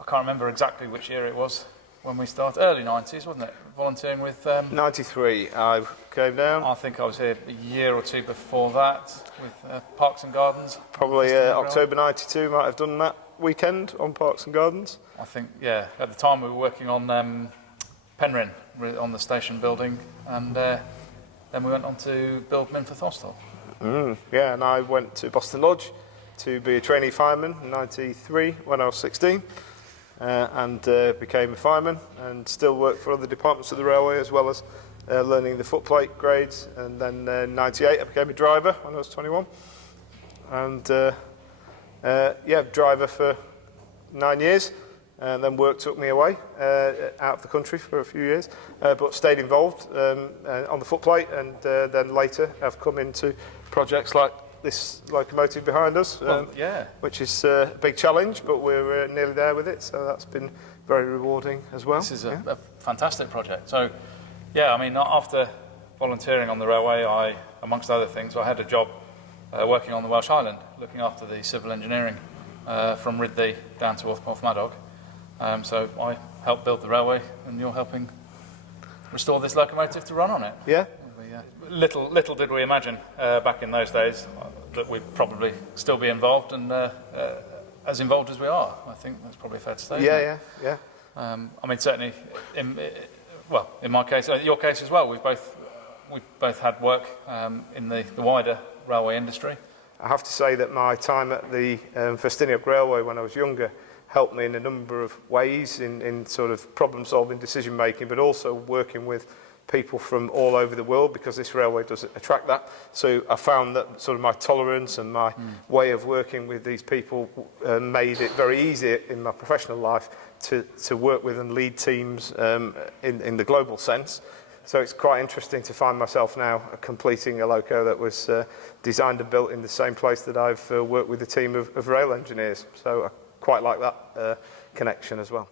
I can't remember exactly which year it was when we started. Early 90s, wasn't it? Volunteering with... 93, I came down. I think I was here a year or two before that with Parks and Gardens. Probably October 92 might have done that weekend on Parks and Gardens. I think, yeah. At the time we were working on Penryn, on the station building, and then we went on to build Minforth Hostel. Yeah, and I went to Boston Lodge to be a trainee fireman in 93 when I was 16, and became a fireman and still work for other departments of the railway as well as learning the footplate grades. And then in 98 I became a driver when I was 21, and yeah, driver for 9 years. And then work took me away out of the country for a few years, but stayed involved on the footplate, and then later I've come into projects like this locomotive behind us, which is a big challenge, but we're nearly there with it, so that's been very rewarding as well. This is a fantastic project. So, yeah, I mean, after volunteering on the railway, I, amongst other things, I had a job working on the Welsh Island, looking after the civil engineering from Ridley down to Porth Madog. So I helped build the railway, and you're helping restore this locomotive to run on it. Yeah. Little did we imagine back in those days that we'd probably still be involved, and as involved as we are. I think that's probably fair to say. Yeah. I mean, certainly, in my case, your case as well. We've both had work in the wider railway industry. I have to say that my time at the Ffestiniog Railway when I was younger helped me in a number of ways in sort of problem-solving, decision-making, but also working with people from all over the world, because this railway does attract that. So I found that sort of my tolerance and my way of working with these people made it very easy in my professional life to work with and lead teams in the global sense. So it's quite interesting to find myself now completing a loco that was designed and built in the same place that I've worked with a team of rail engineers. So I quite like that connection as well.